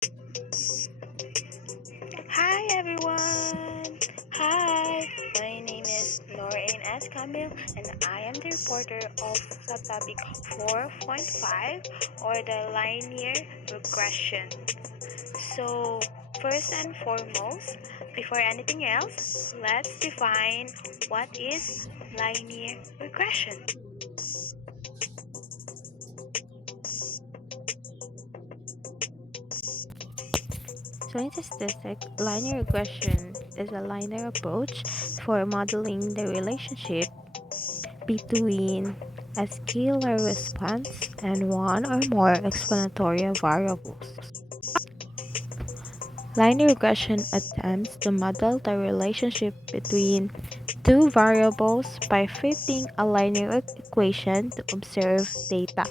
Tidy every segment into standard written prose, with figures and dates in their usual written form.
Hi everyone! Hi! My name is Nur-ain Kamil and I am the reporter of subtopic 4.5 or the linear regression. So, first and foremost, before anything else, let's define what is linear regression. So in statistics, linear regression is a linear approach for modeling the relationship between a scalar response and one or more exponential variables. Linear regression attempts to model the relationship between two variables by fitting a linear equation to observe data.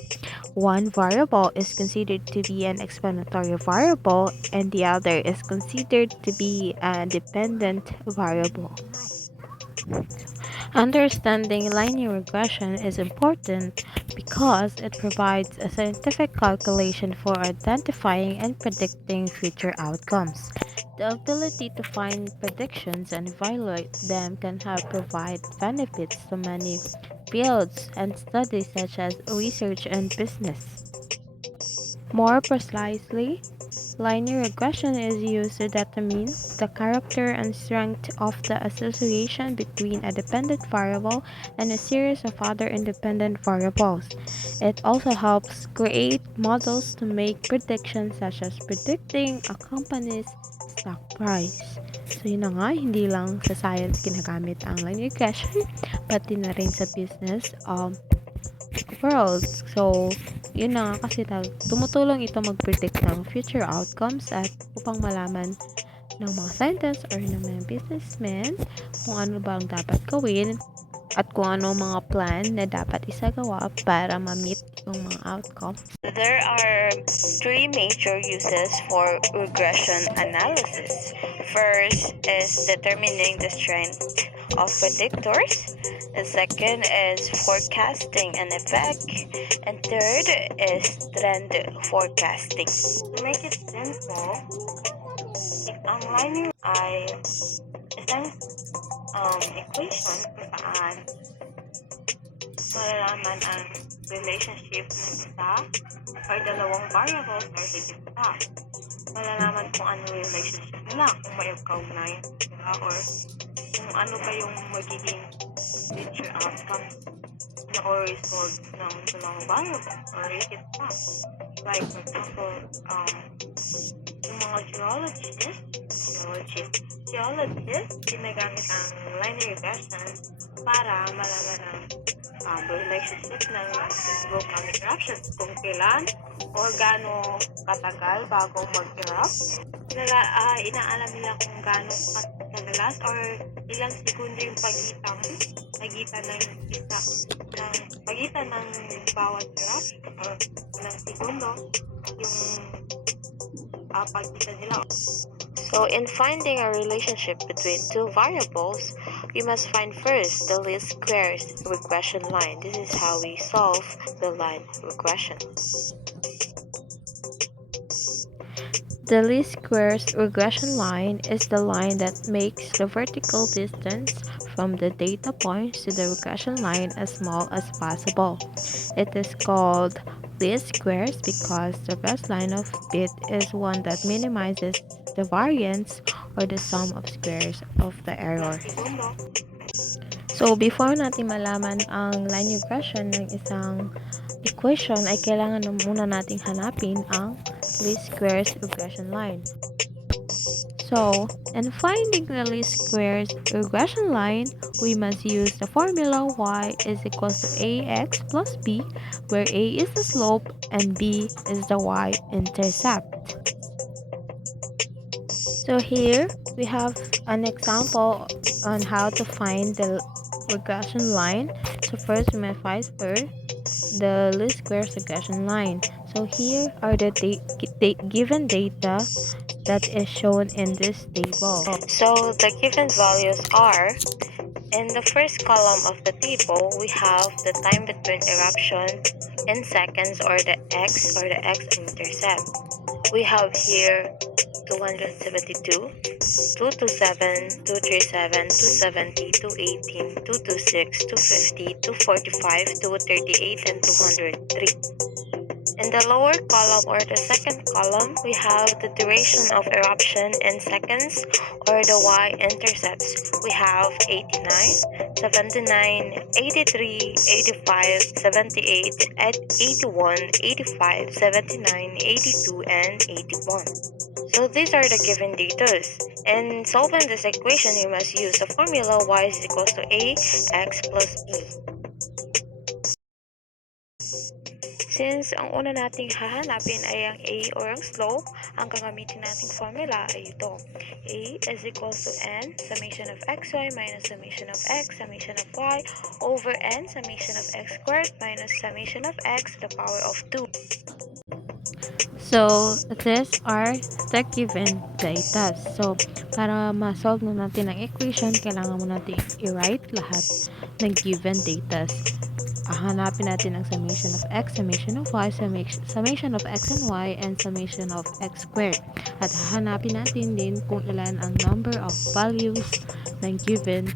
One variable is considered to be an exponential variable and the other is considered to be a dependent variable. Understanding linear regression is important because it provides a scientific calculation for identifying and predicting future outcomes. The ability to find predictions and evaluate them can help provide benefits to many fields and studies such as research and business. More precisely, linear regression is used to determine the character and strength of the association between a dependent variable and a series of other independent variables. It also helps create models to make predictions such as predicting a company's stock price. So yun na nga, hindi lang sa science ginagamit ang linear regression, pati na rin sa business world. So, yun na nga kasi tumutulong ito mag-predict ng future outcomes at upang malaman ng mga scientists or ng mga businessmen kung ano ba ang dapat gawin at kung ano mga plan na dapat isagawa para ma-meet yung mga outcomes. There are three major uses for regression analysis. First is determining the strength of predictors. The second is forecasting an effect. And third is trend forecasting. To make it simple, if ang linear ay isang equation kung saan malalaman ang relationship ng isa or dalawang variables or higit pa. Malalaman kung ano yung relationship nila, kung may kaugnayan sila or kung ano ba yung magiging future outcome na or result ng dalawang variable or higit pa. Like for example, yung mga geologists, ginagamit ang linear regression para malaman ang relationship ng volcanic eruption. Kung kailan o gaano katagal bago mag-erupt. Inaalam nila kung gaano kadalas or ilang segundo yung pagitan ng bawat eruption or ilang segundo yung pagitan nila. So, in finding a relationship between two variables, we must find first the least squares regression line. This is how we solve the line regression. The least squares regression line is the line that makes the vertical distance from the data points to the regression line as small as possible. It is called least squares because the best line of fit is one that minimizes the variance or the sum of squares of the error. So, before natin malaman ang line regression ng isang equation, ay kailangan muna nating hanapin ang least squares regression line. So, in finding the least squares regression line, we must use the formula y is equals to ax plus b, where a is the slope and b is the y-intercept. So here, we have an example on how to find the regression line. So first, we must find the least squares regression line. So here are the given data that is shown in this table. So the given values are, in the first column of the table, we have the time between eruption in seconds or the x-intercept. we have here 272, 227, 237, 270, 218, 226, 250, 245, 238, and 203. In the lower column or the second column, we have the duration of eruption in seconds or the y-intercepts. We have 89, 79, 83, 85, 78, 81, 85, 79, 82, and 81. So these are the given data. In solving this equation, you must use the formula y is equals to ax plus b. Since ang una nating hahanapin ay ang A or ang slope, ang gagamitin nating formula ay ito. A is equals to n summation of xy minus summation of x summation of y over n summation of x squared minus summation of x to the power of 2. So, these are the given data. So, para ma-solve na natin ang equation, kailangan mo natin i-write lahat ng given data. Hanapin natin ang summation of x, summation of y, summation of x and y, and summation of x squared. At hanapin natin din kung ilan ang number of values ng given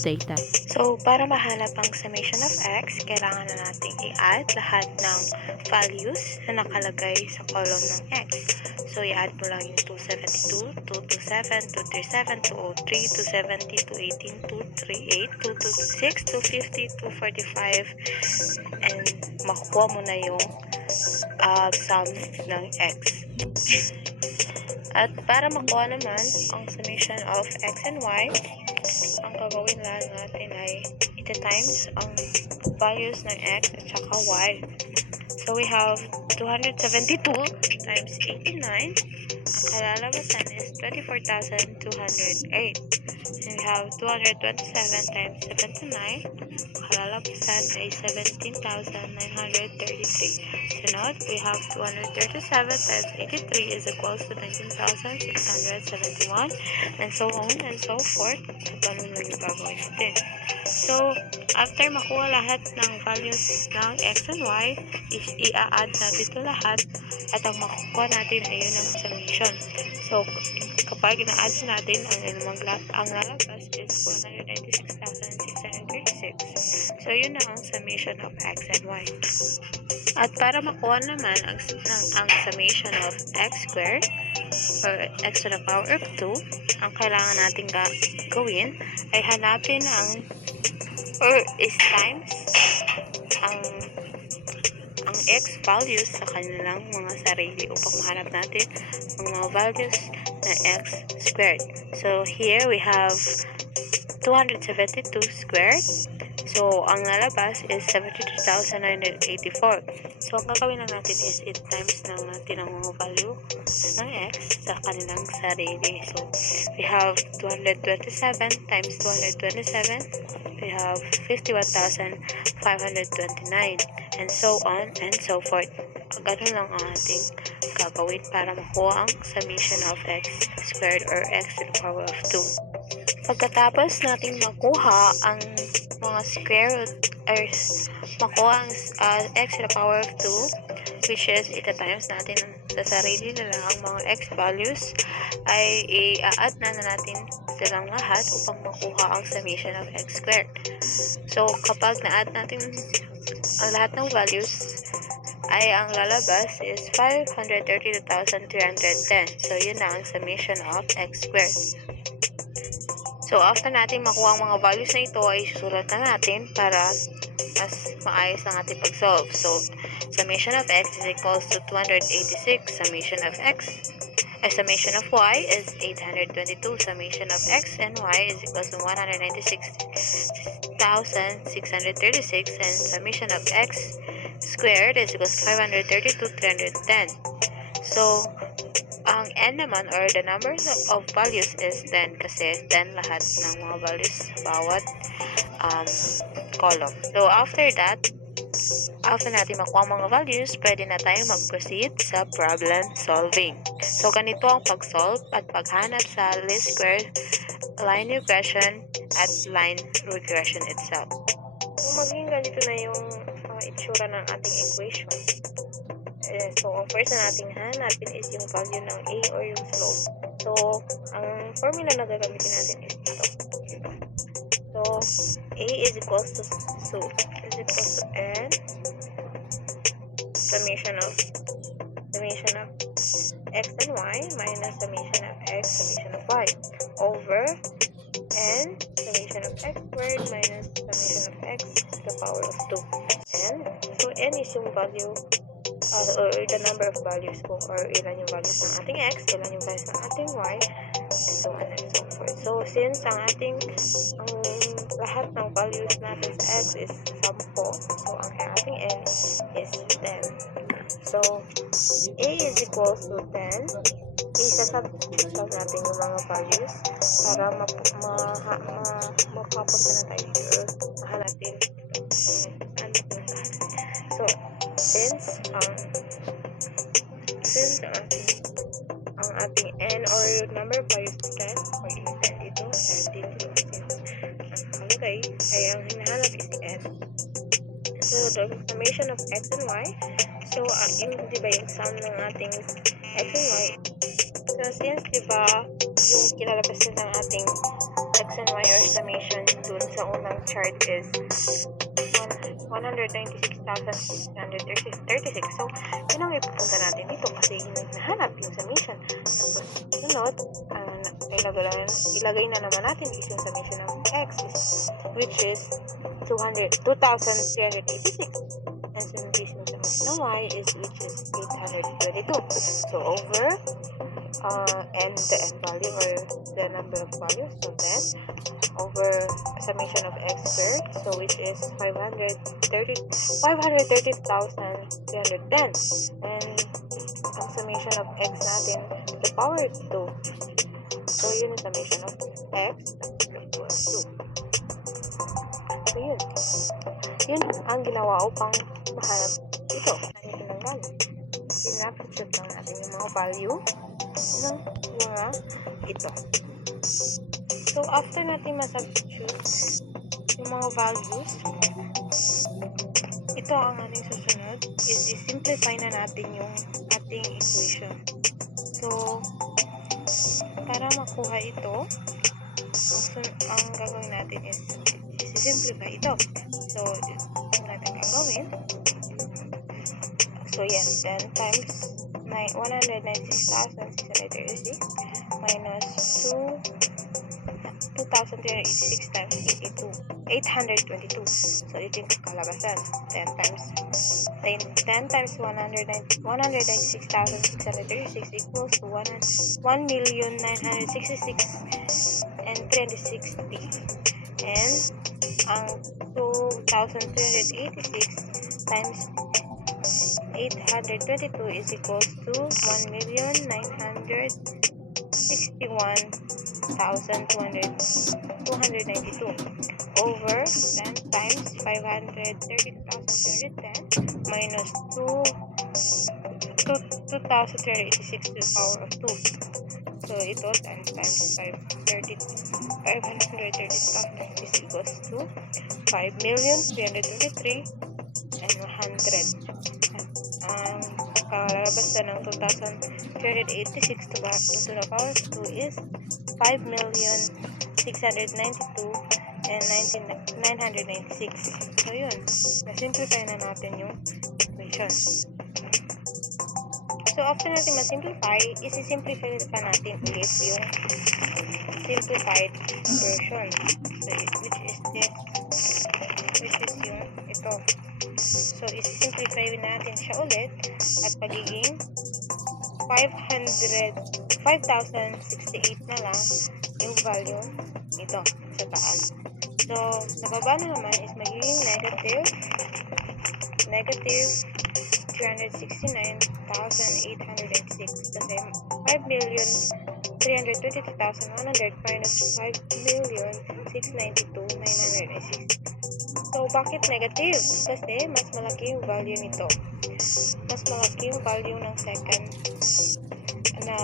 data. So, para mahanap ang summation of x, kailangan na natin i-add lahat ng values na nakalagay sa column ng x. So, i-add mo lang yung 272, 227, 237, 203, 270, 218, 238, 226, 250, 245, and makuha mo na yung sum ng x. At para makuha naman ang summation of x and y, ang gagawin lang natin ay ita-times ang values ng x at saka y. So we have 272 times 89. Ang kalalabasan is 24,208. And we have 227 times 79. Ang kalalabasan ay 17,933. So now we have 237 times 83 is equals to 19,671. And so on and so forth. So ganun lang yung gagawin natin. So, after makuha lahat ng values ng x and y, i-add natin ito lahat at ang makukuha natin ay yun ang summation. So, kapag na-add natin, ang lalabas is 196,636. So, yun na ang summation of x and y. At para makuha naman ang summation of x squared or x to the power of 2, ang kailangan natin gawin ay hanapin or is times ang x values sa kanilang mga sarili upang mahanap natin ang mga values ng x squared. So here we have 272 squared. So ang lalabas is 72,984. So ang gagawin lang natin is it times lang natin ang mga value ng x sa kanilang sarili. So we have 227 times 227. We have 51,529 and so on and so forth. Ganun lang ang ating gagawin para makuha ang summation of x squared or x to the power of 2. Pagkatapos natin makuha ang mga square root or makuha ang x to the power of 2, which is ita-times natin sa sarili na lang ang mga x values, ay i-add na natin silang lahat upang makuha ang summation of x squared. So, kapag na-add natin ang lahat ng values, ay ang lalabas is 532,310. So, yun na ang summation of x squared. So, after natin makuha ang mga values na ito, ay susulat na natin para mas maayos ang ating pag-solve. So, summation of x is equals to 286. Summation of summation of y is 822. Summation of x and y is equals to 196,636. And summation of x squared is equals to 532,310. So, ang n naman or the number of values is 10 kasi 10 lahat ng mga values bawat column. So, after natin makuha ang mga values, pwede na tayong mag-proceed sa problem solving. So, ganito ang pag-solve at paghanap sa least square, line regression, at line regression itself. So, maging ganito na yung itsura ng ating equation. So, ang first na nating hanapin is yung value ng A or yung slope. So, ang formula na gagamitin natin is ito. So, A is equals to N summation of x and y minus summation of x summation of y over N summation of x squared minus summation of x to the power of 2. And so N is yung value or the number of values kung or ilan yung values ng ating x, ilan yung values ng ating y, and so on and so forth. So since ang lahat ng values natin sa x is 10, so ang ating N is 10. So A is equals to 10. Isa-substitute lang natin yung mga values para mapapunta na tayo dito or mahanapin. So, since ang ating N or number of values is 10, or yung 10 dito, and dito, since ang nakalagay ay ang hinahanap is N. So, the summation of x and y, so, yung diba yung sum ng ating x and y, so, since diba yung kilalabas na ng ating x and y or summation dun sa unang chart is 196,636. So, yun ang ipupunta natin dito kasi yun ang nahanap yung summation. Tapos, sunod, ilagay na naman natin is yung summation ng x which is 2,386. And since yung summation ng y which is 822. So, over and the n value or the number of values, so then over summation of x squared, so which is 530,310, and ang summation of x natin to the power 2. So yun ang summation of x equals 2. So yun ang ginawa upang mahanap ito ang tinanggal. Pinapicture lang natin yung mga value ng mga ito. So, after natin masubstitute yung mga values, ito ang ating susunod is i-simplify na natin yung ating equation. So, para makuha ito, ang gagawin natin is i-simplify ito. So, ito natin gagawin. So, yes, 10 times 196,636 minus 2,386 times 822. So, ito yung kalabasan. 10 times 196,636 equals to 1,966,360. And ang 2,386 times 822 is equals to 1,961,292 over 10 times 532,210 minus 2,386 to the power of 2. So ito 10 times 530,000 is equals to 5,323,100. Ang kalalabasan ng 2,386 to the power of 2 is 5,692,996. So yun, na-simplify na natin yung equation. So after natin ma-simplify, isi-simplify pa natin ulit yung simplified version. So which is yung ito. So, isi-simplify natin siya ulit at pagiging 5,068 na lang yung value nito sa taas. So, nababa na naman is magiging negative 369,806 kasi 5,322,100 minus 5,692,906. So, bakit negative? Kasi mas malaki yung value nito. Mas malaki yung value ng second na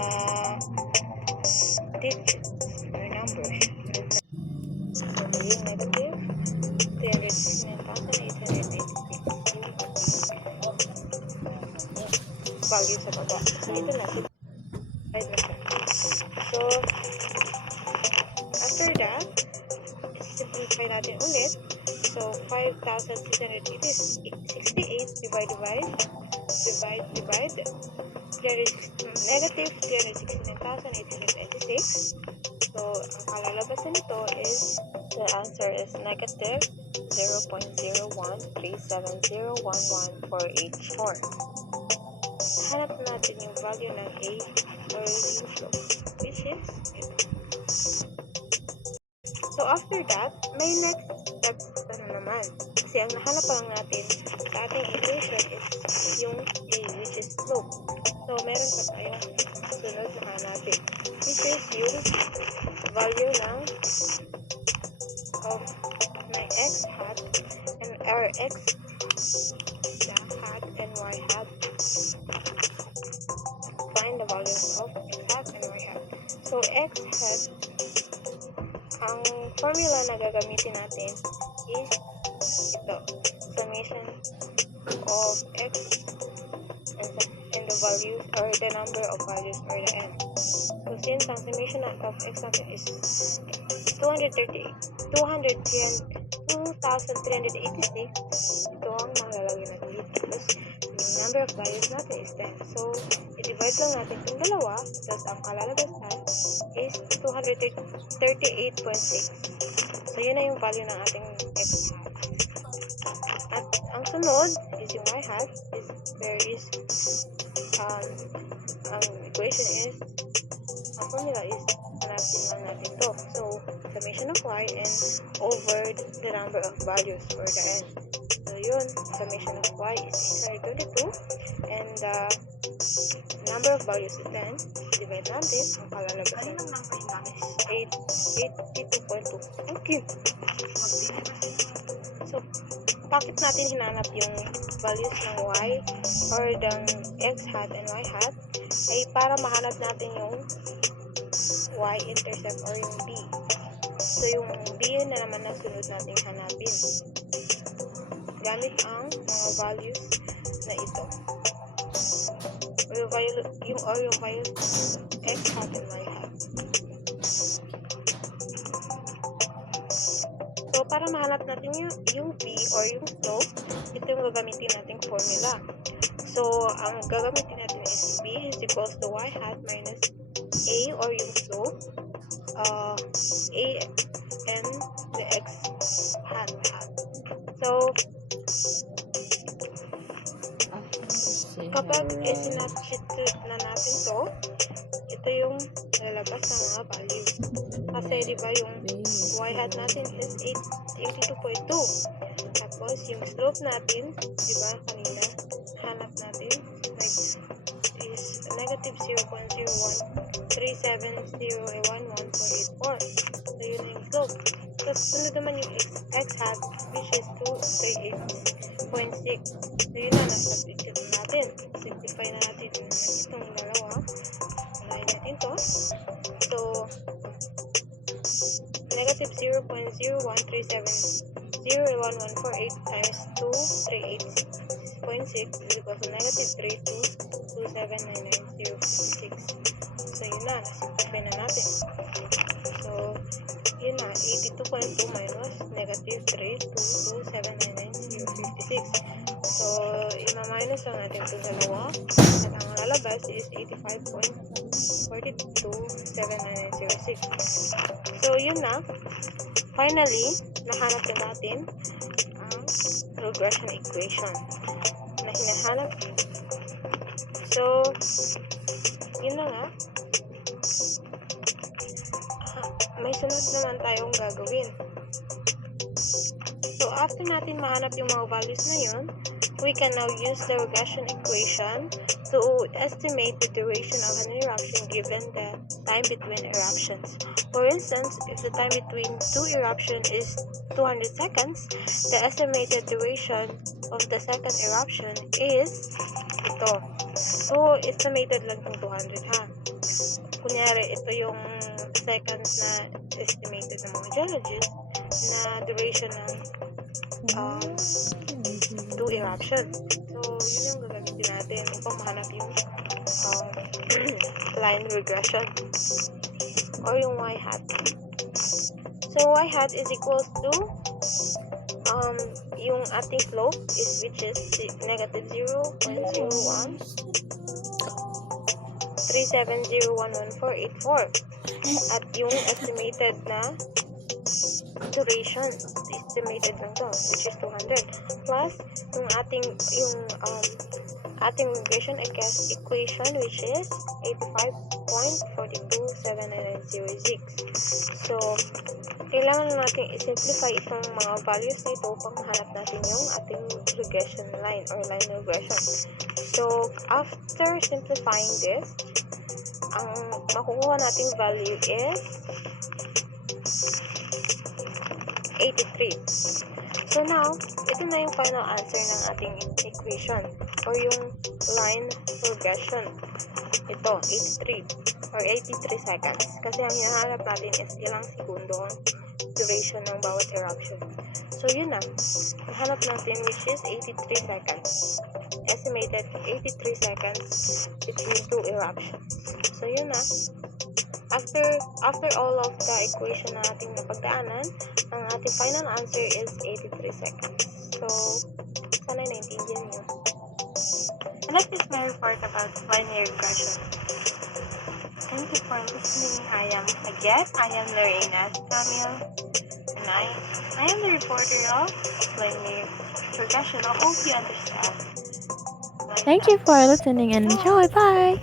digits or numbers. So, yung negative 369,886. So, after that, simplify natin ulit. So, 5,668 divide, negative 369,896. So, ang kalalabasan nito is, the answer is negative 0.0137011484. Hanap natin yung value ng A or yung slope, which is ito. So, after that, may next steps na naman. Kasi ang nahanap pa lang natin sa ating equation is yung A, which is slope. So, meron pa tayong sunod na hanapin, which is yung value ng of my x hat and our x hat and y hat. Find the values of x hat and y hat. So, x hat, ang formula na gagamitin natin is ito, summation of x and the values or the number of values or the n. So since ang summation of x natin is 2,386, ito ang malalagay natin dito. Tapos yung number of values natin is 10. So i-divide lang natin itong dalawa, tapos ang kalalabasan is 238.6. So yun na yung value ng ating x hat. At ang sunod is yung y hat. There is ang equation is, ang formula is, hanapin lang natin to. So, summation of y and over the number of values for the n. So, yun, summation of y is 622 and the number of values is 10. Divide natin, ang kalalabasan is 82.2. Okay. So, bakit natin hinanap yung values ng y or ng x hat and y hat ay para mahanap natin yung y-intercept or yung b. So, yung b na naman na sunod natin hanapin gamit ang mga values na ito. Yung values x hat and y hat. So, para mahanap natin yung b or yung slope, ito yung gagamitin nating formula. So, ang gagamitin natin is b is equals to y hat minus a or yung slope, a and the x hat. So, kapag sinubstitute na natin to, ito yung lalabas ng mga values. Kasi diba yung y hat natin is 82.2. Tapos yung slope natin, diba kanina, hanap natin is negative 0.0137011484. So yun na yung slope. Tapos sunod naman yung x hat, which is 238.6. So yun na, nasa-substitute natin. Simplify na natin itong dalawa. Unahin natin to. So, negative 0.0137011448 times 238.6 is equal to negative 322799.056. So, yun na. Nasimplify na natin. So, yun na. 82.2 minus negative 322799.056. So, ima-minus lang natin itong dalawa. At ang lalabas is 85.427996. So, yun na. Finally, nahanap na natin ang regression equation na hinahanap. So, yun na nga. May sunod naman tayong gagawin. So, after natin mahanap yung mga values na yun, we can now use the regression equation to estimate the duration of an eruption given the time between eruptions. For instance, if the time between two eruptions is 200 seconds, the estimated duration of the second eruption is ito. So, estimated lang itong 200 ha. Kunyari, ito yung seconds na estimated ng mga geologists na duration ng two eruptions. So, yun yung gagawin gagamitin natin upang mahanap yung line regression or yung y hat. So y hat is equals to yung ating slope is which is negative 0.01 370111484 at yung estimated na duration estimated lang to which is 200 plus yung ating regression equation which is 85.42706. So kailangan natin i-simplify itong mga values na ito upang mahanap natin yung ating regression line or line regression. So after simplifying this, ang makukuha nating value is 83. So now, ito na yung final answer ng ating equation or yung line regression. Ito, 83 or 83 seconds. Kasi ang hinahanap natin is ilang segundo ang duration ng bawat eruption. So yun na, nahanap natin which is 83 seconds. Estimated 83 seconds between two eruptions. So yun na. After all of the equation na ating napagdaanan, ang ating final answer is 83 seconds. So, sana naintindihan nyo. And that is my report about linear regression. Thank you for listening. I am Nur-ain Kamil, and I am the reporter of linear regression. I hope you understand. Thank you for listening and enjoy. Bye!